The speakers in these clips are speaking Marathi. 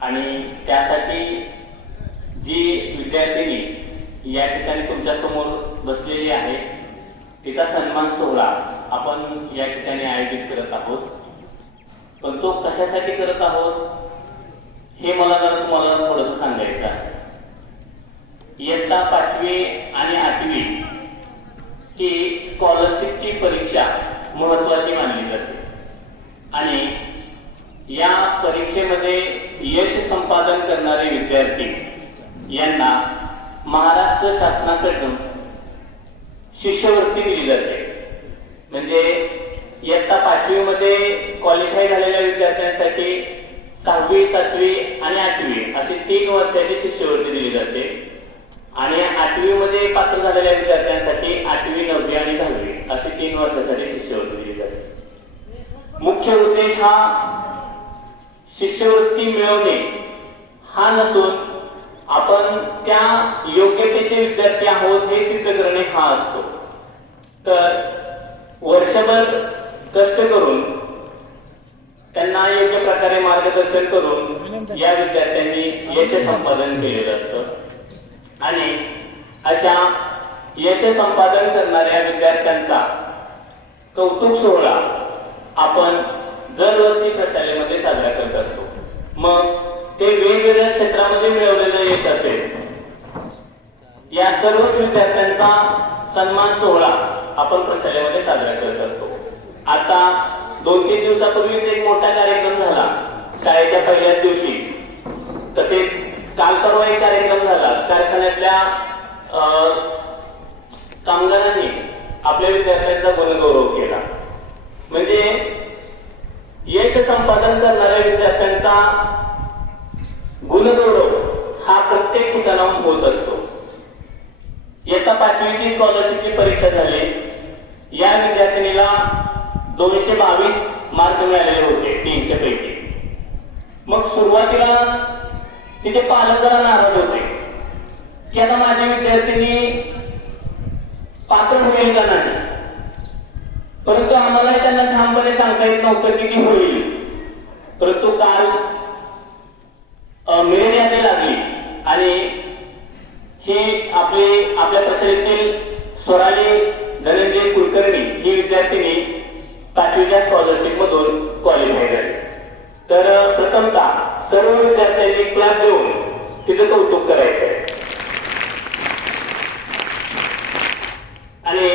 आणि त्यासाठी जी विद्यार्थिनी या ठिकाणी तुमच्यासमोर बसलेली आहे तिचा सन्मान सोहळा आपण या ठिकाणी आयोजित करत आहोत. पण तो कशासाठी करत आहोत हे मला जरा तुम्हाला थोडंसं सांगायचं आहे. इयत्ता पाचवी आणि आठवी ही स्कॉलरशिपची परीक्षा महत्वाची मानली जाते. आणि या परीक्षेमध्ये यश संपादन करणारे विद्यार्थी यांना महाराष्ट्र शासनाकडून शिष्यवृत्ती दिली जाते. म्हणजे इयत्ता पाचवीमध्ये क्वालिफाय झालेल्या विद्यार्थ्यांसाठी सहावी सातवी आणि आठवी अशी तीन वर्षाची शिष्यवृत्ती दिली जाते. आणि आठवी मध्ये पात्र झालेल्या विद्यार्थ्यांसाठी आठवी नववी आणि दहावी अशी तीन वर्षासाठी शिष्यवृत्ती दिली जाते. मुख्य उद्देश हा शिष्यवृत्ती मिळवणे हा नसून आपण त्या योग्यतेचे विद्यार्थी आहोत हे सिद्ध करणे हा असतो. तर वर्षभर कष्ट करून त्यांना योग्य प्रकारे मार्गदर्शन करून या विद्यार्थ्यांनी यश संपादन केलेलं असतं. आणि अशा यश संपादन करणाऱ्या विद्यार्थ्यांचा कौतुक सोहळा आपण दरवर्षी प्रशालेमध्ये साजरा करत असतो. मग ते वेगवेगळ्या क्षेत्रामध्ये मिळवलेलं यश असेल. या सर्व विद्यार्थ्यांचा सन्मान सोहळा आपण प्रशालेमध्ये साजरा करत असतो. आता दोन तीन दिवसापूर्वीच एक मोठा कार्यक्रम झाला. शाळेच्या पहिल्याच दिवशी. तसेच काल परवा एक कार्यक्रम झाला. कारखान्यातल्या अं, कामगारांनी आपल्या विद्यार्थ्यांचा गुणगौरव केला. म्हणजे यश संपादन करणाऱ्या विद्यार्थ्यांचा गुणगौरव हा प्रत्येक ठिकाणाहून होत असतो. याचा पाचवीची स्कॉलरशिपची परीक्षा झाली. या विद्यार्थिनीला दोनशे बावीस मार्क मिळालेले होते तीनशे पैकी. मग सुरुवातीला तिथे पालक जरा नाराज होते. की आता माझी विद्यार्थिनी पात्र होईल का नाही? परंतु आम्हाला त्यांना ठामपणे सांगता येत नव्हतं की ती होईल. परंतु काल मिळेल मेरिट यादी लागली आणि ही आपले आपल्या प्रशालेतील स्वराली धनंजय कुलकर्णी ही विद्यार्थिनी पाचवीच्या स्कॉलरशिप मधून क्वालिफाय झाली. तर प्रथमतः सर्व विद्यार्थ्यांनी क्लास देऊन तिचं कौतुक करायचं आहे आणि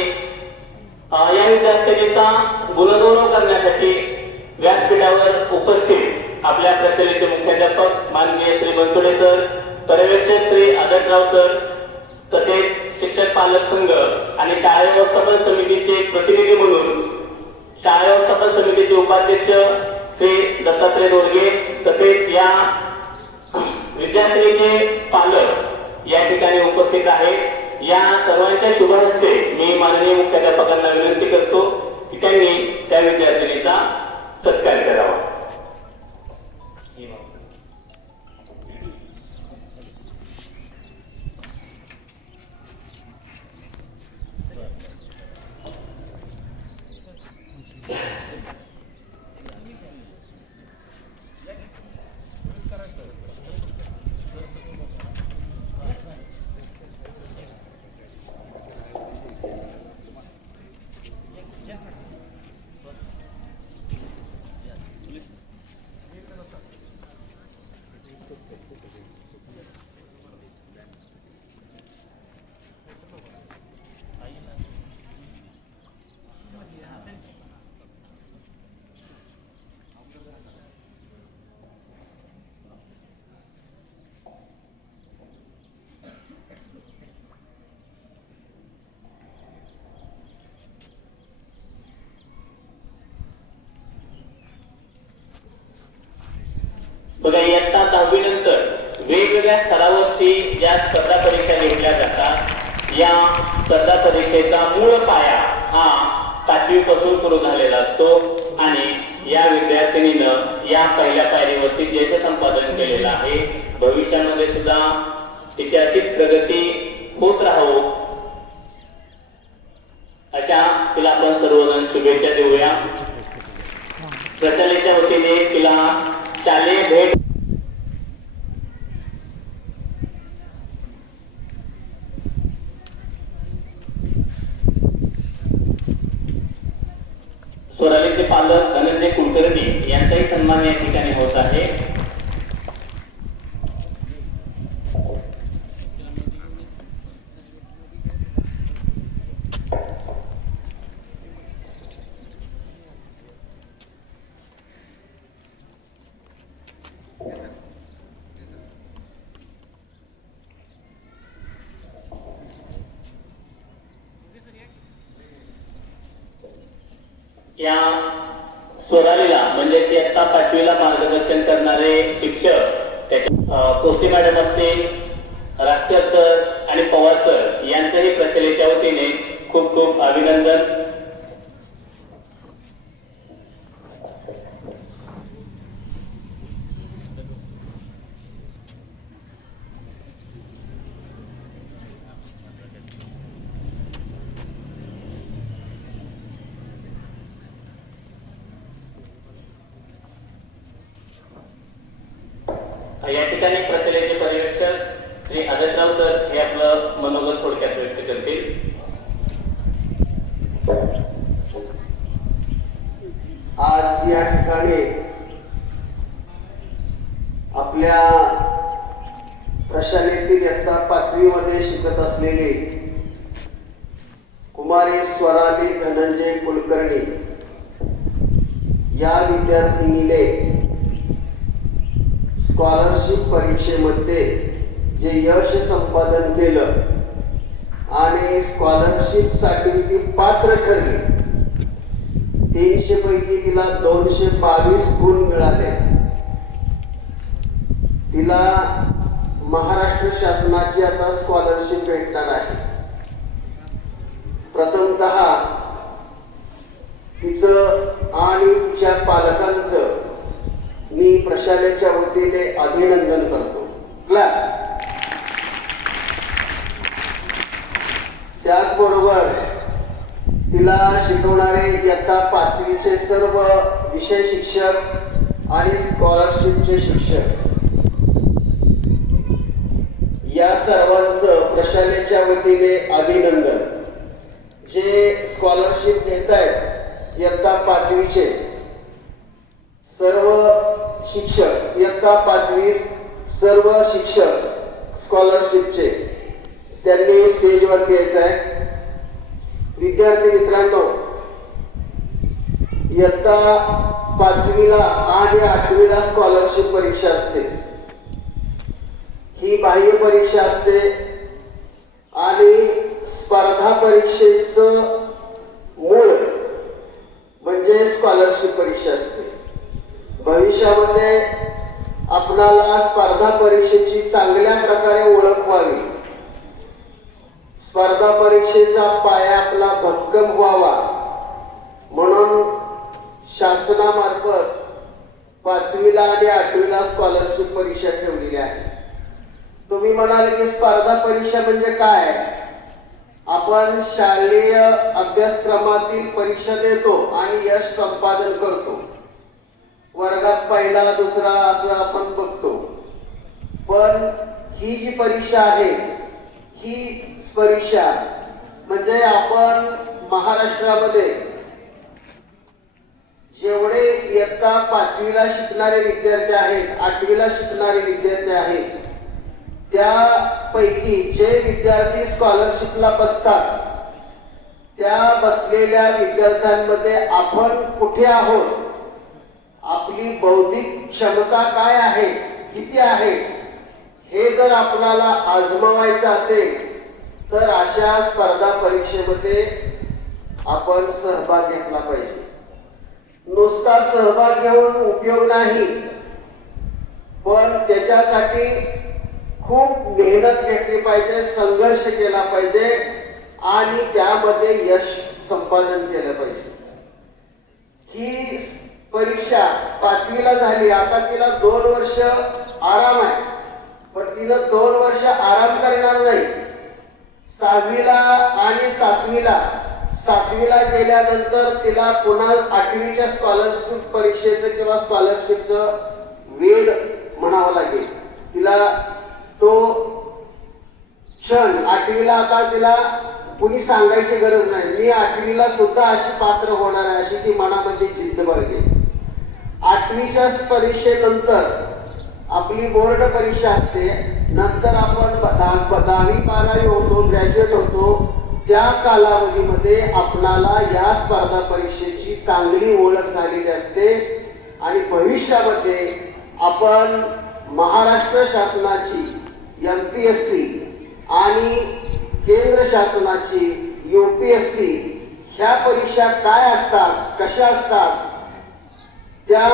या विद्यार्थिनीचा गुणगौरव करण्यासाठी व्यासपीठावर उपस्थित आपल्या प्रशालेचे मुख्याध्यापक माननीय श्री बनसोडे सर पर्यवेक्षक श्री आदरराव सर तसेच शिक्षक पालक संघ आणि शाळा व्यवस्थापन समितीचे प्रतिनिधी म्हणून शाळा व्यवस्थापन समितीचे उपाध्यक्ष श्री दत्तात्रय दोडगे तसेच या विद्यार्थिनीचे पालक या ठिकाणी उपस्थित आहेत. या सर्वांच्या शुभ हस्ते मी माननीय मुख्याध्यापकांना विनंती करतो की त्यांनी त्या विद्यार्थिनीचा सत्कार करावा. बघा इयत्ता दहावी नंतर वेगवेगळ्या स्तरावरती ज्या स्पर्धा परीक्षा घेतल्या जातात या स्पर्धा परीक्षेचा मूळ पाया हा पाचवी पासून सुरू झालेला असतो आणि या विद्यार्थिनीनं या पहिल्या पायरीवरती यश संपादन केलेलं आहे. भविष्यामध्ये सुद्धा तिची अशीच प्रगती होत राहो. अशा तिला आपण सर्वजण शुभेच्छा देऊया. प्रचलेच्या वतीने तिला शालेय भेट स्वराज्य पालक धनंजय कुलकर्णी यांचाही सन्मान या ठिकाणी होत आहे. खूप खूप अभिनंदन या ठिकाणी प्रचलित पर्यवेक्षक श्री आदतराव सर हे आपलं मनोगत थोडक्यात व्यक्त करतील आज या ठिकाणी आपल्या प्रशालेतील इयत्ता पाचवी मध्ये शिकत असलेले कुमारी स्वराली धनंजय कुलकर्णी या विद्यार्थिनीने स्कॉलरशिप परीक्षेमध्ये जे यश संपादन केलं आणि स्कॉलरशिपसाठी ती पात्र ठरली. तीनशे पैकी तिला दोनशे बावीस गुण मिळाले. तिला महाराष्ट्र शासनाची आता स्कॉलरशिप भेटणार आहे. प्रथमतः तिचं आणि तिच्या पालकांचं मी प्रशालेच्या वतीने अभिनंदन करतो. त्याचबरोबर तिला शिकवणारे इयत्ता पाचवीचे सर्व विषय शिक्षक आणि स्कॉलरशिपचे शिक्षक या सर्वांचं प्रशालेच्या वतीने अभिनंदन. जे स्कॉलरशिप घेत आहेत इयत्ता पाचवीचे सर्व शिक्षक इयत्ता पाचवी सर्व शिक्षक स्कॉलरशिपचे त्यांनी स्टेजवरती यायचं आहे. विद्यार्थी मित्रांनो इयत्ता पाचवीला आणि आठवीला स्कॉलरशिप परीक्षा असते. ही बाह्य परीक्षा असते आणि स्पर्धा परीक्षेचं मूळ म्हणजे स्कॉलरशिप परीक्षा असते. भविष्यामध्ये आपणाला स्पर्धा परीक्षेची चांगल्या प्रकारे ओळख व्हावी. स्पर्धा परीक्षेचा पाया आपला भक्कम व्हावा. म्हणून शासनामार्फत पाचवीला आणि आठवीला स्कॉलरशिप परीक्षा ठेवलेली आहे तुम्ही म्हणाल की स्पर्धा परीक्षा म्हणजे काय? आपण शालेय अभ्यासक्रमातील परीक्षा देतो आणि यश संपादन करतो. वर्गात पहिला दुसरा असं आपण बघतो. पण ही जी परीक्षा आहे ही परीक्षा म्हणजे आपण महाराष्ट्रामध्ये जेवढे इयत्ता पाचवीला शिकणारे विद्यार्थी आहेत आठवीला शिकणारे विद्यार्थी आहेत त्यापैकी जे विद्यार्थी स्कॉलरशिपला बसतात त्या बसलेल्या विद्यार्थ्यांमध्ये आपण कुठे आहोत? आपली बौद्धिक क्षमता काय आहे? किती आहे? हे जर आपणाला आजमावायचं असेल तर अशा स्पर्धा परीक्षेमध्ये आपण सहभाग घेतला पाहिजे. नुसता सहभाग घेऊन उपयोग नाही पण त्याच्यासाठी खूप मेहनत घेतली पाहिजे संघर्ष केला पाहिजे आणि त्यामध्ये यश संपादन केलं पाहिजे. ही परीक्षा पाचवीला झाली. आता तिला दोन वर्ष आराम आहे. पण तिनं दोन वर्ष आराम करणार नाही. सहावीला आणि सातवीला. सातवीला गेल्यानंतर तिला पुन्हा आठवीच्या स्कॉलरशिप परीक्षेचं किंवा स्कॉलरशिपचं वेळ म्हणावं लागेल. तिला तो क्षण आठवीला आता तिला कुणी सांगायची गरज नाही. मी आठवीला सुद्धा अशी पात्र होणार आहे अशी ती मनामध्ये जिद्द बाळगेल. आठवीच्या परीक्षेनंतर आपली बोर्ड परीक्षा असते. नंतर आपण दहावी बारावी होतो ग्रॅज्युएट होतो. त्या कालावधीमध्ये आपणाला या स्पर्धा परीक्षेची चांगली ओळख झालेली असते. आणि भविष्यामध्ये आपण महाराष्ट्र शासनाची एम पी एस सी आणि केंद्र शासनाची युपीएससी ह्या परीक्षा काय असतात कशा असतात? त्या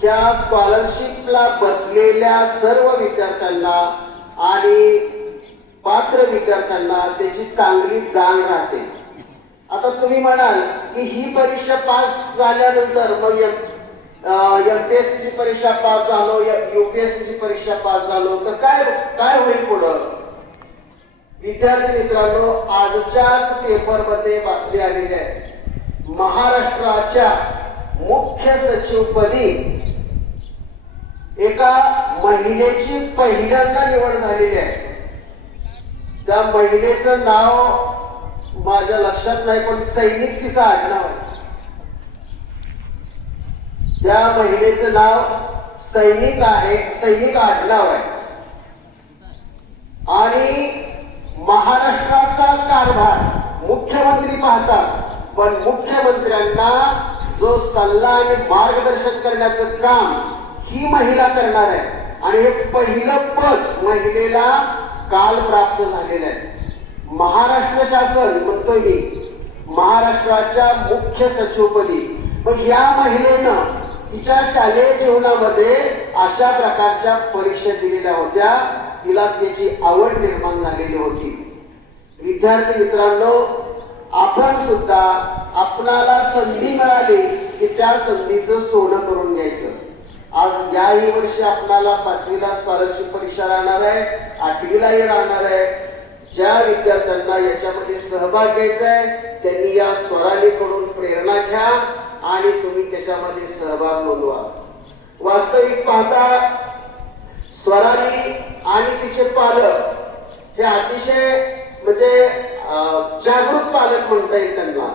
त्या स्कॉलरशिपला बसलेल्या सर्व विद्यार्थ्यांना आणि पात्र विद्यार्थ्यांना त्याची चांगली जाण राहते. आता तुम्ही म्हणाल की ही परीक्षा पास झाल्यानंतर मग एमपीएससी परीक्षा पास झालो युपीएससी ची परीक्षा पास झालो तर काय काय होईल पुढं? विद्यार्थी मित्रांनो आजच्याच पेपरमध्ये बातमी आलेली आहे. महाराष्ट्राच्या मुख्य सचिवपदी एका महिलेची पहिल्यांदा निवड झालेली आहे. त्या महिलेचं नाव माझ्या लक्षात नाही पण सैनिक तिचं आडनाव आहे. त्या महिलेचं नाव सैनिक आहे सैनिक आडनाव आहे. आणि महाराष्ट्राचा कारभार मुख्यमंत्री पाहतात पण मुख्यमंत्र्यांना जो सल्ला आणि मार्गदर्शन करण्याचं काम ही महिला करणार आहे. आणि हे पहिलं पद महिलेला काल प्राप्त झालेलं आहे. महाराष्ट्र शासन म्हणतोय मी महाराष्ट्राच्या मुख्य सचिवपदी. पण या महिलेनं तिच्या शालेय जीवनामध्ये अशा प्रकारच्या परीक्षा दिलेल्या होत्या. तिला त्याची आवड निर्माण झालेली होती. विद्यार्थी मित्रांनो आपण सुद्धा आपणाला संधी मिळाली की त्या संधीचं सोनं करून घ्यायचं. आज याही वर्षी आपणाला पाचवीला स्कॉलरशिप परीक्षा राहणार आहे आठवीलाही राहणार आहे. ज्या विद्यार्थ्यांना याच्यामध्ये सहभाग घ्यायचा आहे त्यांनी या स्वरालीकडून प्रेरणा घ्या आणि तुम्ही त्याच्यामध्ये सहभाग नोंदवा. वास्तविक पाहता स्वराली आणि तिचे पालक हे अतिशय म्हणजे अं, जागृत पालक म्हणता येईल त्यांना.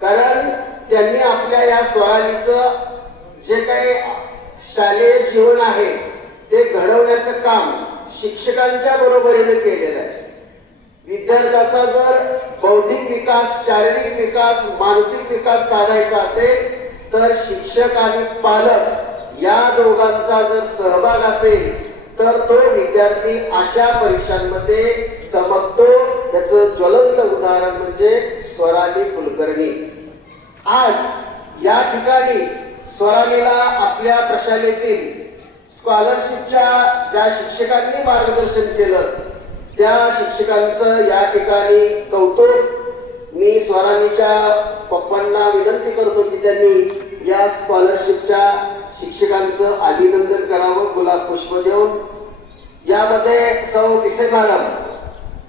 कारण त्यांनी आपल्या या स्वरालीचं जे काही शालेय जीवन आहे ते घडवण्याचं काम शिक्षकांच्या बरोबरीने केलेलं आहे. विद्यार्थ्याचा जर बौद्धिक विकास शारीरिक विकास मानसिक विकास साधायचा असेल तर शिक्षक आणि पालक या दोघांचा जर सहभाग असेल तर तो विद्यार्थी अशा परीक्षांमध्ये चमकतो. त्याच ज्वलंत उदाहरण म्हणजे स्वराली कुलकर्णी. आज या ठिकाणी स्वरालीला आपल्या प्रशालेतील स्कॉलरशिपच्या ज्या शिक्षकांनी मार्गदर्शन केलं त्या शिक्षकांचं या ठिकाणी कौतुक मी स्वराणीच्या पप्पांना विनंती करतो की त्यांनी या स्कॉलरशिपच्या शिक्षकांचं अभिनंदन करावं गुलाब पुष्प देऊन. यामध्ये सौ दिसे मॅडम.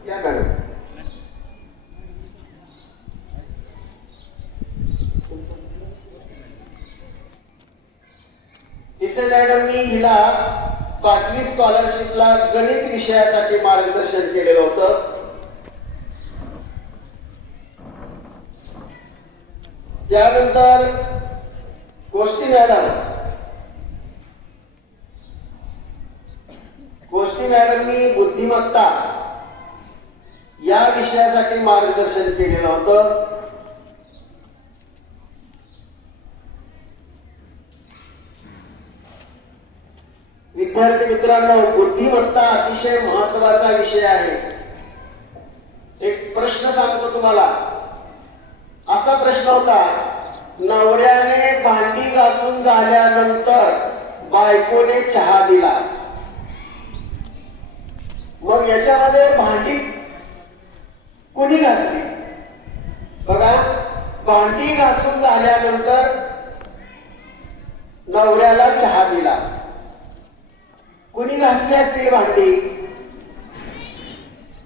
या मॅडम. पिसे मॅडमनी हिला पाचवी स्कॉलरशिपला गणित विषयासाठी मार्गदर्शन केलेलं होतं. त्यानंतर गोष्टी मॅडम. गोष्टी मॅडमनी बुद्धिमत्ता या विषयासाठी मार्गदर्शन केलेलं होतं विद्यार्थी मित्रांनो बुद्धिमत्ता अतिशय महत्त्वाचा विषय आहे. एक प्रश्न सांगतो तुम्हाला. असा प्रश्न होता नवऱ्याने भांडी घासून झाल्यानंतर बायकोने चहा दिला. मग याच्यामध्ये भांडी कुणी घासली? बघा भांडी घासून झाल्यानंतर नवऱ्याला चहा दिला. कुणी घासली असतील भांडी?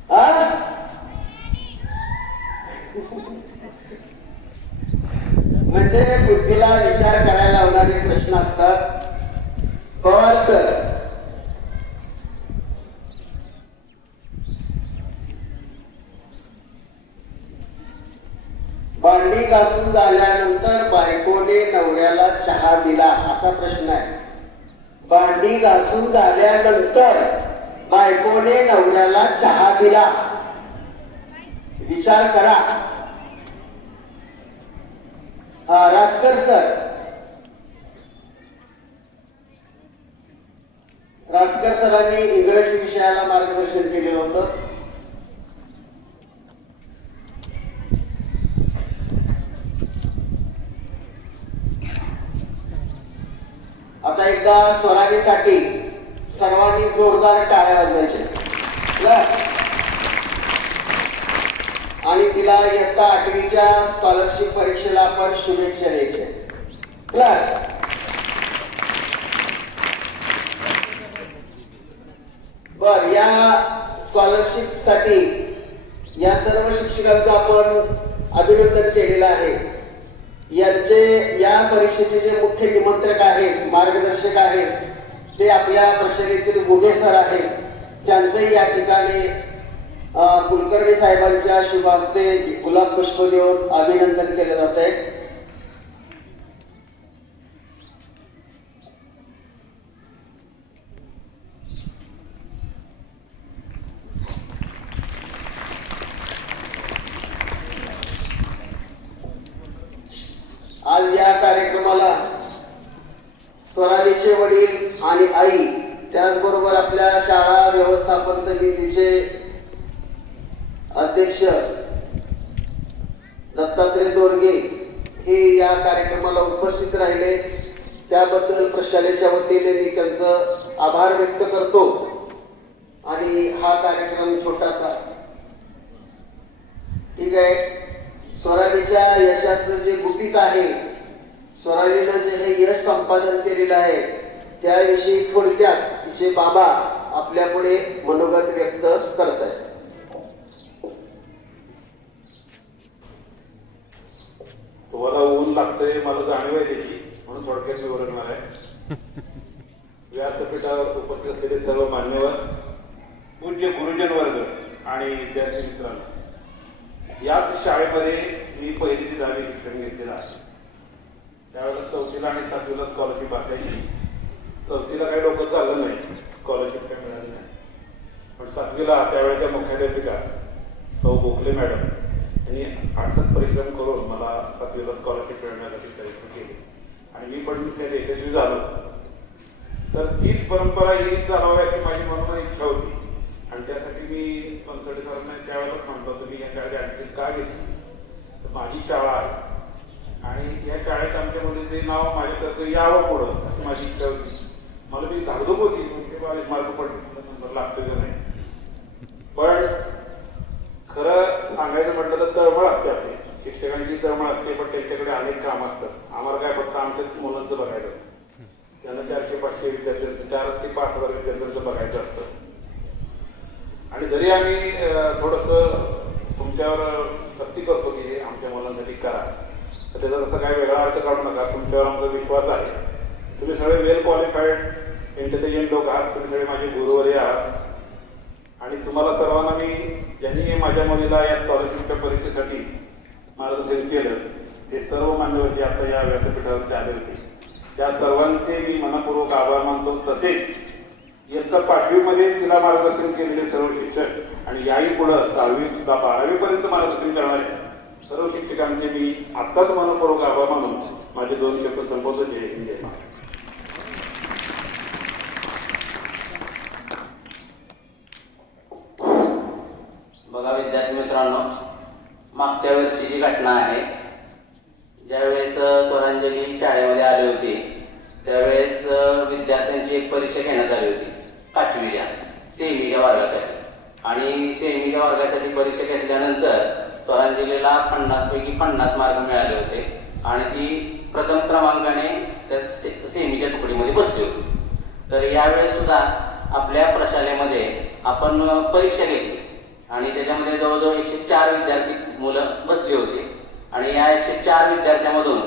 हा? म्हणजे बुद्धीला विचार करायला लावणारे प्रश्न असतात. पवार सर? भांडी घासून झाल्यानंतर बायकोने नवऱ्याला चहा दिला असा प्रश्न आहे. भांडी घासून झाल्यानंतर बायकोने नवऱ्याला चहा दिला. विचार करा. हा, रासकर सर. रासकर सरांनी इंग्रजी विषयाला मार्गदर्शन केलेलं होतं. आता एकदा स्वरालीसाठी सर्वांनी जोरदार टाळ्या वाजवायच्या. आणि तिला इयत्ता आठवीच्या स्कॉलरशिप परीक्षेला आपण शुभेच्छा द्यायच्या. बर या स्कॉलरशिपसाठी या सर्व शिक्षकांचं आपण अभिनंदन केलेलं आहे. यांचे या परीक्षेचे जे मुख्य निमंत्रक आहेत मार्गदर्शक आहेत ते आपल्या परिषदेतील मुगे सर आहेत. त्यांचंही या ठिकाणी कुलकर्णी साहेबांच्या शुभ हस्ते गुलाब पुष्प देऊन अभिनंदन केलं जात आहे आज या कार्यक्रमाला स्वरालीचे वडील आणि आई त्याचबरोबर आपल्या शाळा व्यवस्थापन समितीचे अध्यक्ष दत्तात्रय दोरगे हे या कार्यक्रमाला उपस्थित राहिले. त्याबद्दल प्रशालेच्या वतीने मी त्यांचं आभार व्यक्त करतो. आणि हा कार्यक्रम छोटासा ठीक आहे. स्वरालीच्या यशाचं जे गुपित आहे स्वरालीनं जे हे यश संपादन केलेलं आहे त्याविषयी थोडक्यात तिचे बाबा आपल्या पुढे मनोगत व्यक्त करत आहेत तुम्हाला ऊन लागतंय मला जाणीव आहे त्याची म्हणून थोडक्यात मी ओरडणार आहे. व्यासपीठावर उपस्थित असलेले सर्व मान्यवर पूज्य गुरुजन वर्ग आणि विद्यार्थी मित्रांनो याच शाळेमध्ये मी पहिली ते दहावी शिक्षण घेतलेलं आहे. त्यावेळेला चौथीला आणि सातवीला स्कॉलरशिप असायची. चौथीला काही डोकं चाललं नाही. स्कॉलरशिप काही मिळाली नाही. पण सातवीला त्यावेळेच्या मुख्याध्यापिका सौ गोखले मॅडम यांनी अर्थात परिश्रम करून मला सातवीला स्कॉलरशिप मिळवण्यासाठी प्रयत्न केले. आणि मी पण त्यात यशस्वी झालो. तर तीच परंपरा ही चालवावी अशी माझी मनात इच्छा होती. आणि त्यासाठी मी पंचवटी सरांना त्यावेळेलाच म्हणतो तुम्ही की या शाळेची ऍडमिशन का घेतली? तर माझी शाळा आणि या शाळेत आमच्या मुलीचे नाव माझ्यासारखं यावं पुढं अशी माझी इच्छा होती. मला मी धाडधूक होती माझं पण नंबर लागतो का नाही? पण खरं सांगायचं म्हटलं तर तळमळ असते आपली. शिक्षकांची तळमळ असते पण त्यांच्याकडे अनेक काम असतात. आम्हाला काय फक्त आमच्याच मुलांचं बघायचं असतं. त्यांना चारशे पाचशे विद्यार्थ्यांचं चार ते पाच हजार विद्यार्थ्यांचं बघायचं असतं. आणि जरी आम्ही थोडस तुमच्यावर सक्ती करतो की आमच्या मुलांसाठी करा. तर त्याचा तसा काही वेगळा अर्थ काढू नका. तुमच्यावर आमचा विश्वास आहे. तुम्ही सगळे वेल क्वालिफाईड इंटेलिजंट लोक आहात. तुम्ही सगळे माझे गुरुवरी आहात. आणि तुम्हाला सर्वांना मी ज्यांनी माझ्या मुलीला या स्कॉलरशिपच्या परीक्षेसाठी मार्गदर्शन केलं ते सर्व मान्यवर जे आता या व्यासपीठावरती आले होते. त्या सर्वांचे मी मनपूर्वक आभार मानतो. तसेच इयत्ता पाचवीमध्ये तिला मार्गदर्शन केलेले सर्व शिक्षक आणि याही पुढं दहावी सुद्धा बारावी पर्यंत मार्गदर्शन करणारे सर्व शिक्षकांचे मी आत्ताच मनपूर्वक आभार मानून माझे दोन शब्द संबोधन जे बघा विद्यार्थी मित्रांनो मागच्या वर्षी जी घटना आहे ज्यावेळेस स्वरांजली शाळेमध्ये आली होती त्यावेळेस विद्यार्थ्यांची एक परीक्षा घेण्यात आली होती पाचवीच्या सेमीच्या वर्गासाठी. आणि सेमीच्या वर्गासाठी परीक्षा घेतल्यानंतर स्वरांजलीला पन्नास पैकी पन्नास मार्क मिळाले होते. आणि ती प्रथम क्रमांकाने त्या सेमीच्या तुकडीमध्ये बसली होती. तर यावेळेस सुद्धा आपल्या प्रशालेमध्ये आपण परीक्षा घेतली. आणि त्याच्यामध्ये जवळजवळ एकशे चार विद्यार्थी मुलं बसली होती. आणि या एकशे चार विद्यार्थ्यांमधून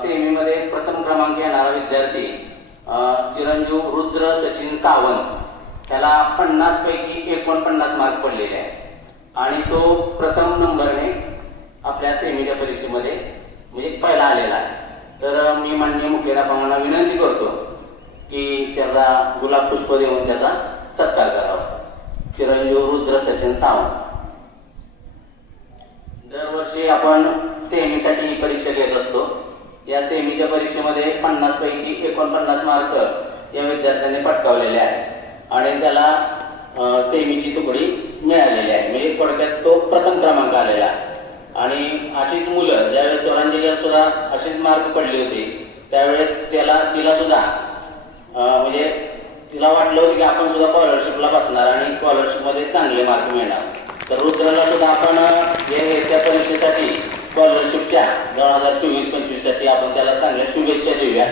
सेमीमध्ये प्रथम क्रमांक येणारा विद्यार्थी चिरंजीव रुद्र सचिन सावंत. त्याला पन्नास पैकी एकोणपन्नास मार्क पडलेले आहेत. आणि तो प्रथम नंबरने आपल्या सेमीच्या परीक्षेमध्ये म्हणजे पहिला आलेला आहे. तर मी माननीय मुख्याध्यापकांना विनंती करतो की त्याला गुलाब पुष्प देऊन त्याचा सत्कार करावा. चिरंजीव रुद्र सचिन सावंत. दरवर्षी आपण सेमीसाठी ही परीक्षा घेत असतो. या सेमीच्या परीक्षेमध्ये पन्नास पैकी एकोणपन्नास मार्क या विद्यार्थ्यांनी पटकावलेले आहेत. आणि त्याला सेमीची तुकडी मिळालेली आहे. म्हणजे थोडक्यात तो प्रथम क्रमांक आलेला आणि अशीच मुलं ज्यावेळेस स्वरांजलीला सुद्धा अशीच मार्क पडली होती त्यावेळेस त्याला तिला सुद्धा म्हणजे तिला वाटलं होतं की आपण सुद्धा स्कॉलरशिपला बसणार आणि स्कॉलरशिपमध्ये चांगले मार्क मिळणार. तर रुद्राला सुद्धा आपण जे त्या परीक्षेसाठी स्कॉलरशिपच्या दोन हजार चोवीस पंचवीससाठी आपण त्याला चांगल्या शुभेच्छा देऊया.